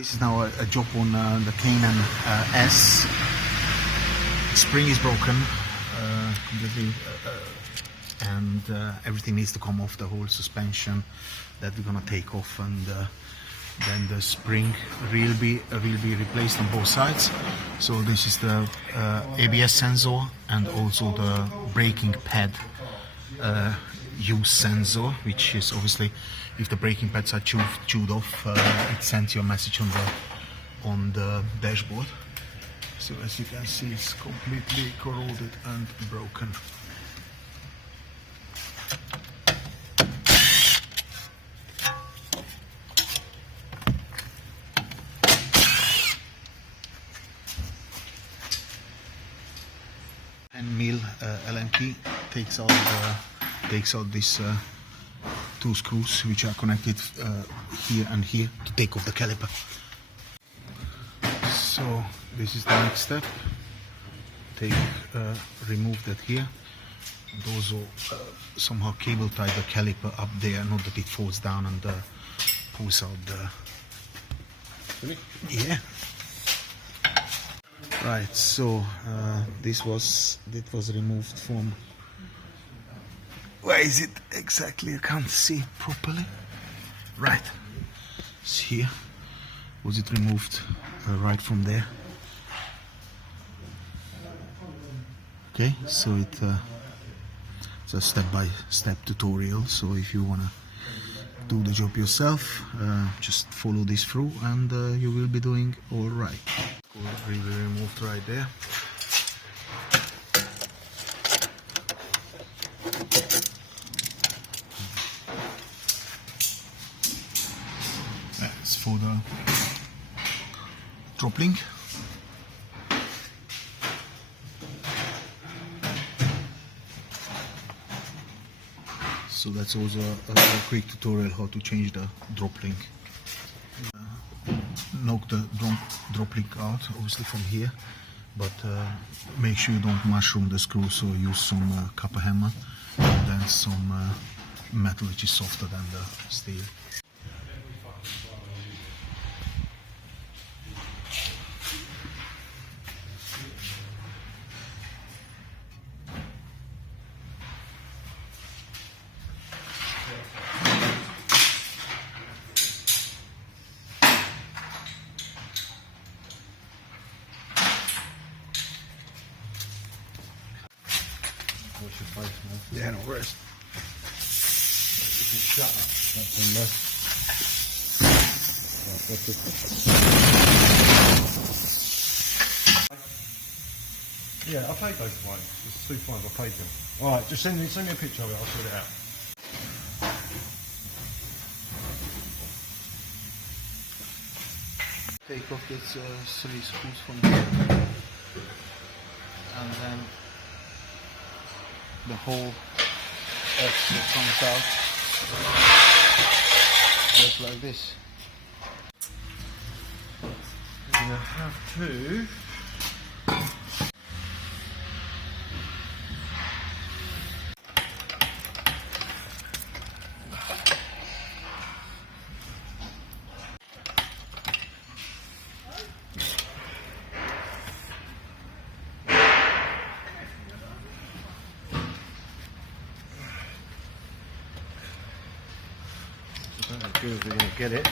This is now a job on the Cayman S. Spring is broken completely, and everything needs to come off, the whole suspension that we're gonna take off, and then the spring will be replaced on both sides. So this is the ABS sensor and also the braking pad use sensor, which is obviously, if the braking pads are chewed off, it sends you a message on the dashboard. So as you can see, it's completely corroded and broken. And mil Allen key takes out these two screws which are connected here and here to take off the caliper. So this is the next step. Remove that here, and also somehow cable tie the caliper up there, not that it falls down and pulls out the. Really? Yeah. Right. So this was removed from. Where is it exactly? I can't see it properly. Right. It's here. Was it removed right from there? Okay, so it's a step-by-step tutorial. So if you wanna do the job yourself, just follow this through, and you will be doing all right. Will be removed right there. That's for the droplink. So that's also a quick tutorial how to change the droplink. Knock the droplink out, obviously from here, but make sure you don't mushroom the screw. So use some copper hammer and then some metal which is softer than the steel. Yeah, no worries. Shut up. That's in there. Right, that's it. Yeah, I paid those fines. It's £2 fines, I paid them. Alright, just send me a picture of it, I'll sort it out. Take off these 3 screws from here, and then the whole extra comes out just like this. You're going to have to as good as we're going to get it.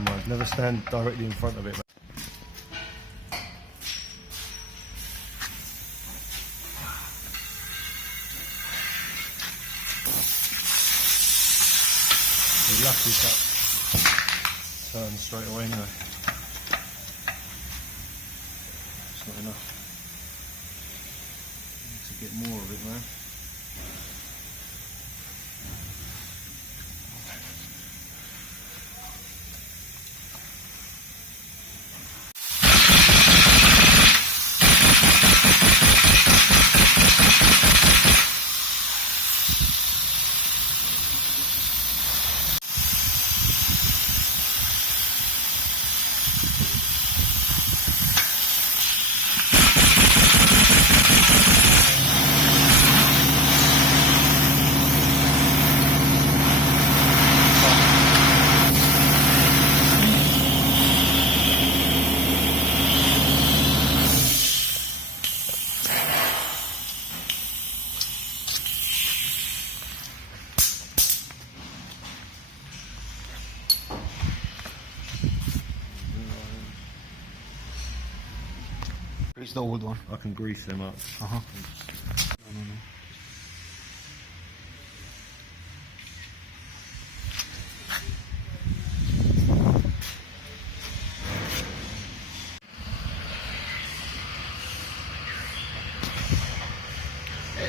Might never stand directly in front of it. You're lucky if that turns straight away anyway. It's not enough. Need to get more of it, man. Where's the old one? I can grease them up. Uh-huh. No.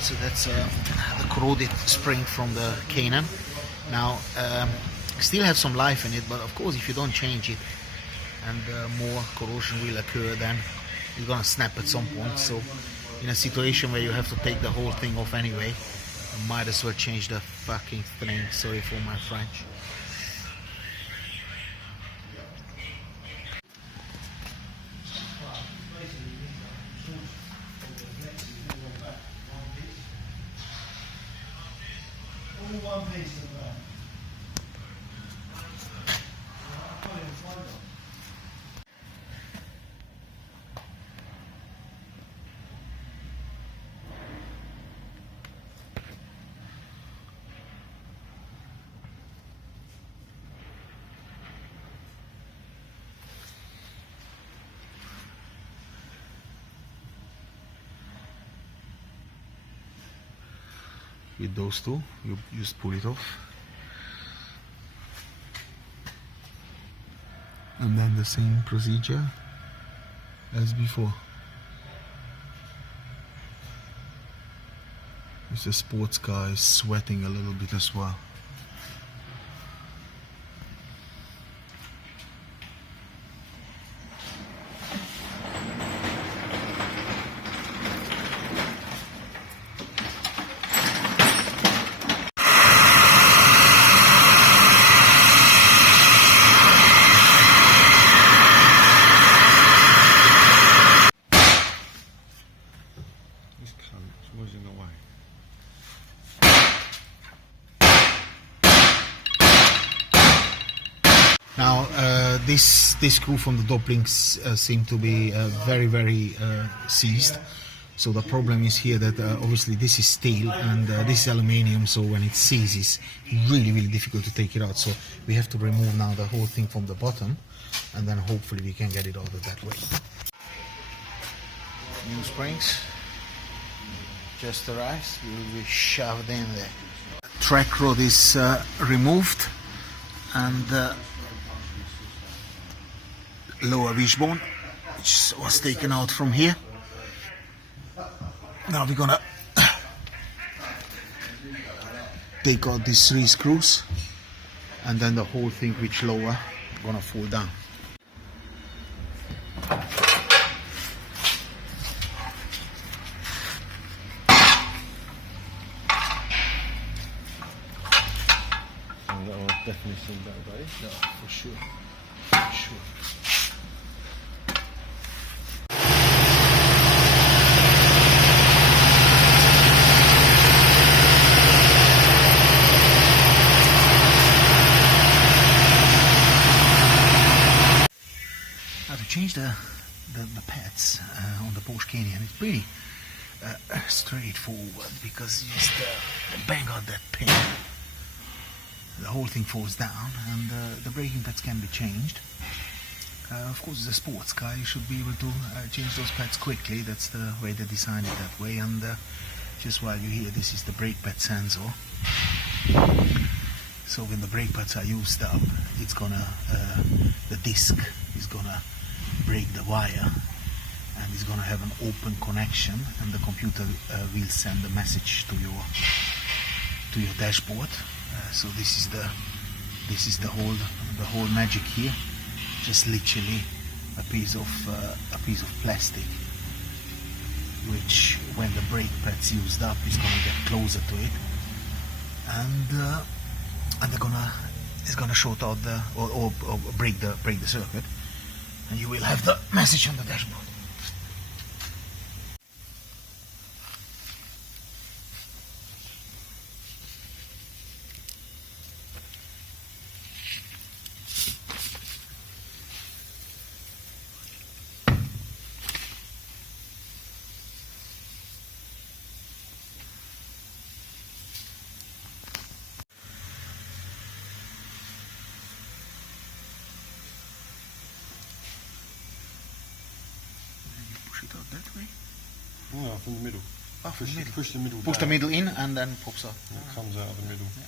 So that's the corroded spring from the Cayman. Now, still have some life in it, but of course if you don't change it and more corrosion will occur, then it's gonna snap at some point. So in a situation where you have to take the whole thing off anyway, I might as well change the fucking thing. Sorry for my French. With those two, you just pull it off, and then the same procedure as before. Mr. Sports car is sweating a little bit as well. Now this screw from the doplinks seem to be very seized. So the problem is here that obviously this is steel and this is aluminium, so when it seizes, really difficult to take it out. So we have to remove now the whole thing from the bottom, and then hopefully we can get it out of that way. New springs just arrived, will be shoved in there. Track rod is removed, and lower wishbone, which was taken out from here. Now we're gonna take out these 3 screws, and then the whole thing, which lower, gonna fall down. That will definitely seem better, buddy. Yeah, for sure. For sure. Now to change the pads on the Porsche Cayman, it's pretty straightforward, because you just bang out that pin. The whole thing falls down, and the braking pads can be changed. Of course, it's a sports car, you should be able to change those pads quickly. That's the way they designed it that way. And just while you're here, this is the brake pad sensor. So when the brake pads are used up, it's gonna the disc is gonna break the wire, and it's gonna have an open connection, and the computer will send a message to your dashboard. So this is the whole magic here. Just literally a piece of plastic, which when the brake pad's used up, is gonna get closer to it, and it's gonna short out or break the circuit, and you will have the message on the dashboard. Not that way. No, from the middle. Oh, from the middle. Push the middle Push down. the middle in and then pops up. And it comes out of the middle. Yeah.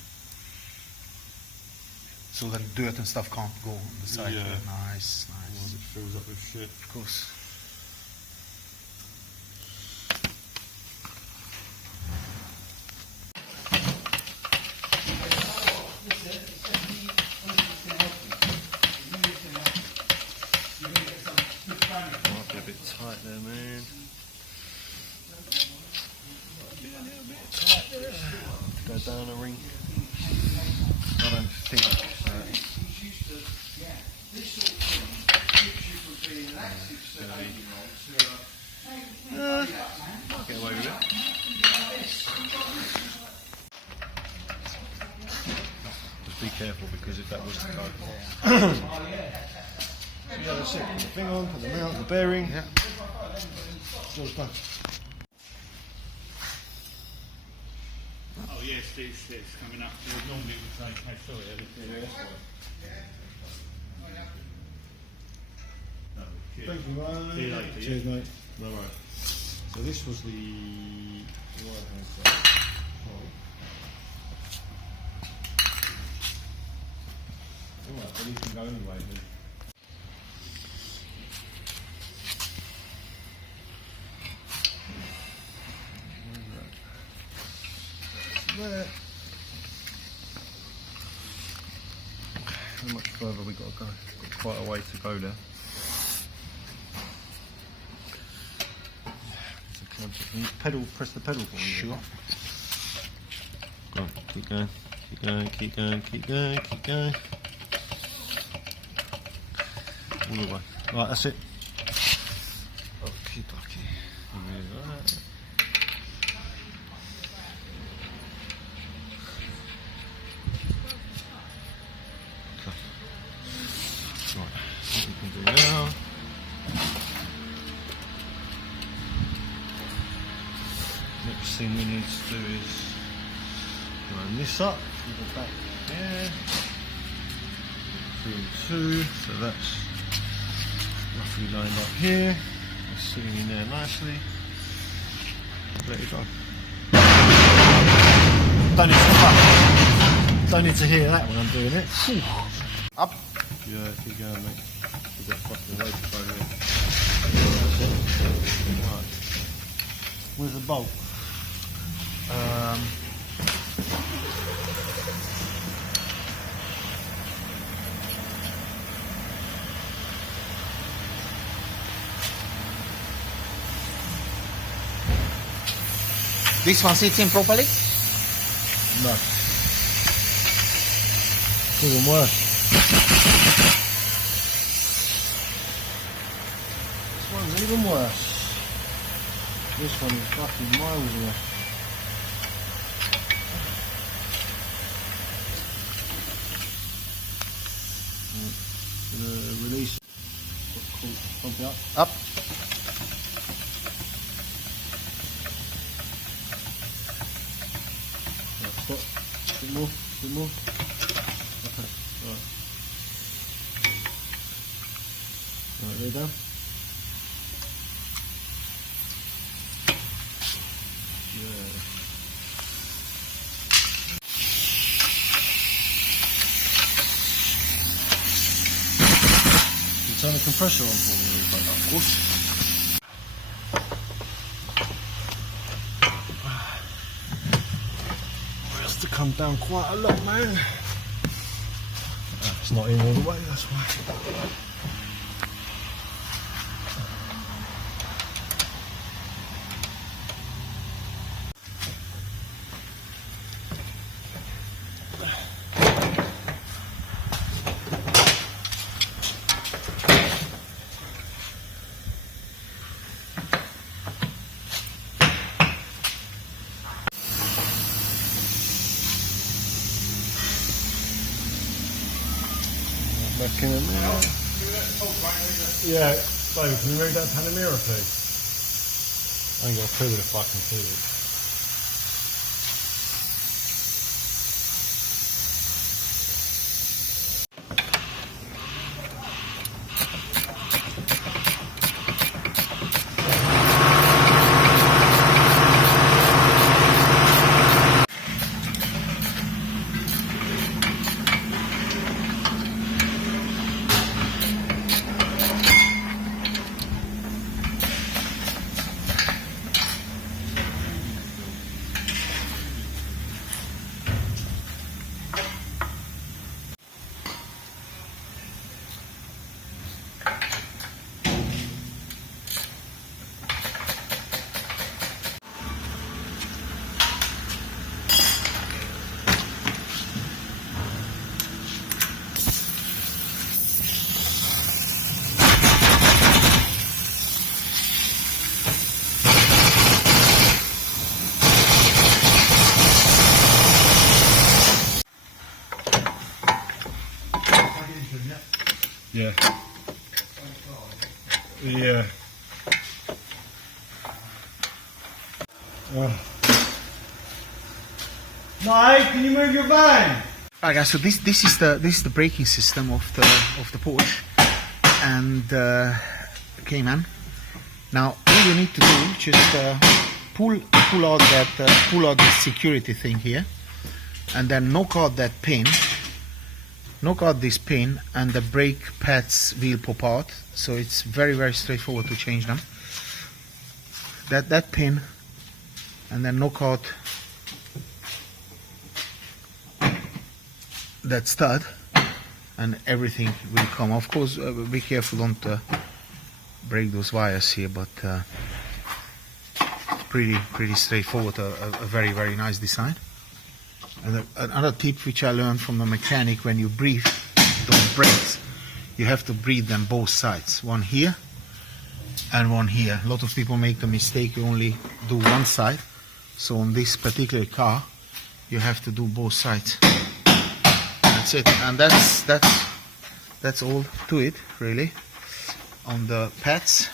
So that dirt and stuff can't go on the side. Yeah. Nice, nice. Otherwise it fills up with shit. Of course. Might be a bit tight there, man. Might be a little bit tight there. Go down a ring. I don't think. Get away with it. Just be careful because if that was to go. Yeah, that's it. Put the thing on, put the mount, the bearing. Yeah. So it's done. Oh yes, it's coming up. Normally it would say, hey, sorry, I didn't Thank you, mate. See you later, Cheers, mate. No worries. So this was the right hand side. Alright, but these can go anyway. Then. There. How much further we got to go? Got quite a way to go there. Can you pedal, press the pedal for me? Sure. Go on, keep going, keep going, keep going, keep going, keep going. All the way. Right, that's it. Okay, okay. Right. Okay. Right, what we can do now. Next thing we need to do is line this up with the back here. 3 and 2, so that's roughly lined up here. It's sitting in there nicely. Let it go. Don't need to hear that when I'm doing it. Up. Yeah, keep going, mate. We've got fucking way to go here. Right. Where's the bolt? This one sits in properly? No. It's even worse. This one's even worse. This one is fucking miles away. Release. Pump it up. Up. Right, stop. Bit more. Bit more. Okay. Right. Right, there down. Yeah. Turn the compressor on for me, of course. It has to come down quite a lot, man. It's not in all the way, that's why. Back in there. Yeah, David, can you read that Panamera, please? I ain't got a clue what the fucking key is. Yeah. Yeah. Oh. Mike, can you move your van? Alright guys, so this is the braking system of the Porsche and Cayman. Now all you need to do just pull out the security thing here, and then knock out that pin. Knock out this pin, and the brake pads will pop out. So it's very straightforward to change them. That pin, and then knock out that stud, and everything will come. Of course, be careful, don't break those wires here, but it's pretty straightforward. A very nice design. And another tip which I learned from the mechanic: when you breathe those brakes, you have to breathe them both sides, one here and one here. A lot of people make the mistake, you only do one side. So on this particular car, you have to do both sides. That's it, and that's all to it really. On the pads,